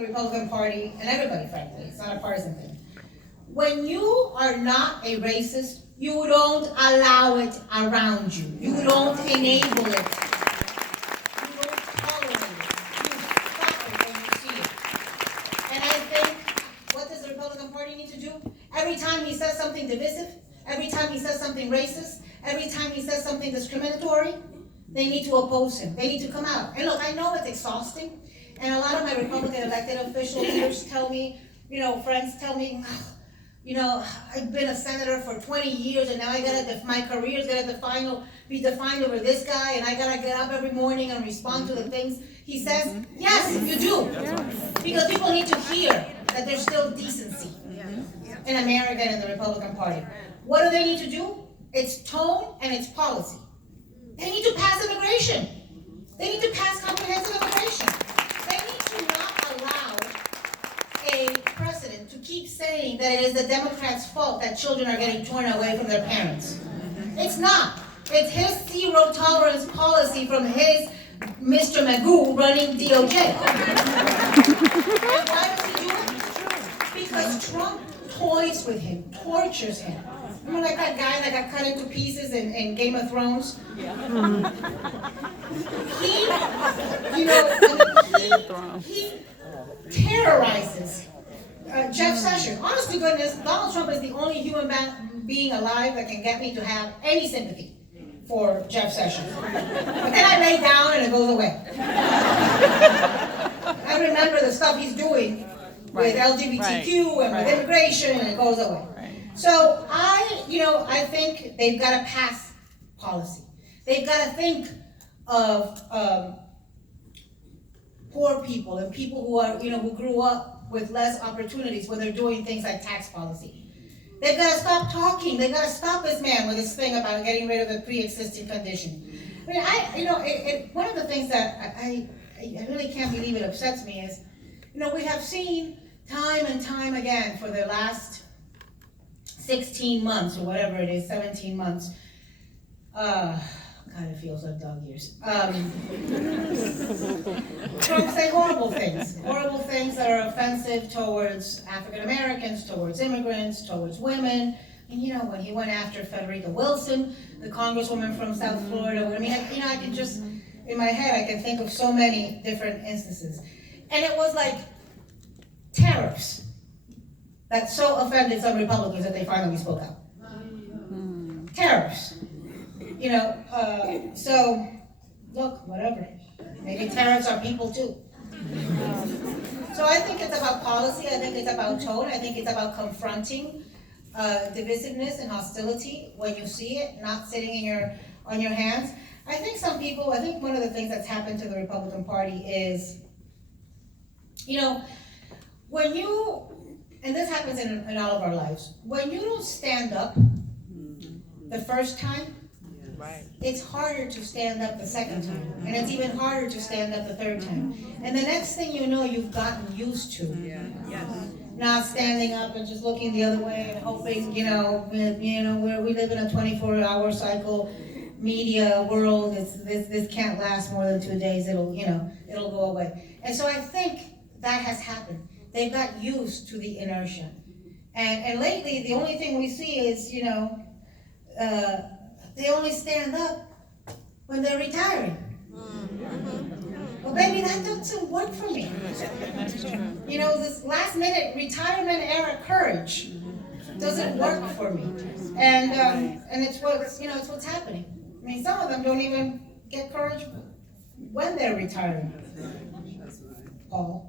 the Republican Party, and everybody, frankly, it's not a partisan thing. When you are not a racist, you don't allow it around you. You don't enable it. You don't tolerate it. You stop it when you see it. And I think, what does the Republican Party need to do? Every time he says something divisive, every time he says something racist, every time he says something discriminatory, they need to oppose him. They need to come out. And look, I know it's exhausting, and a lot of my Republican elected official leaders tell me, friends tell me, I've been a senator for 20 years, and now my career is gonna be defined over this guy, and I gotta get up every morning and respond to the things he says. Yes, you do. Because people need to hear that there's still decency in America and in the Republican Party. What do they need to do? It's tone and it's policy. They need to pass immigration. They need to pass comprehensive immigration. They need to not allow a president to keep saying that it is the Democrats' fault that children are getting torn away from their parents. It's not. It's his zero tolerance policy from his Mr. Magoo running DOJ. And why does he do it? Because Trump toys with him, tortures him. Remember like that guy that got cut into pieces in Game of Thrones? Yeah. He terrorizes Jeff Sessions. Honest to goodness, Donald Trump is the only human being alive that can get me to have any sympathy for Jeff Sessions. But then I lay down and it goes away. I remember the stuff he's doing with LGBTQ and with immigration, and it goes away. So I think they've got to pass policy. They've got to think of poor people and people who are, who grew up with less opportunities when they're doing things like tax policy. They've got to stop talking. They've got to stop this man with this thing about getting rid of the pre-existing condition. I mean, one of the things that I really can't believe it upsets me is, we have seen time and time again for the last 16 months or whatever it is, 17 months. God, it feels like dog years. Trump say horrible things that are offensive towards African Americans, towards immigrants, towards women. And when he went after Federica Wilson, the congresswoman from South Florida, I can just, in my head, I can think of so many different instances. And it was like tariffs that so offended some Republicans that they finally spoke out. Tariffs. So, look, whatever. Maybe tariffs are people too. So I think it's about policy, I think it's about tone, I think it's about confronting divisiveness and hostility when you see it, not sitting on your hands. I think one of the things that's happened to the Republican Party is, when you, and this happens in all of our lives, when you don't stand up the first time, it's harder to stand up the second time, and it's even harder to stand up the third time. And the next thing you know, you've gotten used to not standing up and just looking the other way and hoping, where we live in a 24-hour cycle media world. This can't last more than 2 days. It'll go away. And so I think that has happened. They've got used to the inertia, and lately the only thing we see is they only stand up when they're retiring. Well, baby, that doesn't work for me. This last minute retirement era courage doesn't work for me. And it's what's happening. I mean, some of them don't even get courage when they're retiring. Paul.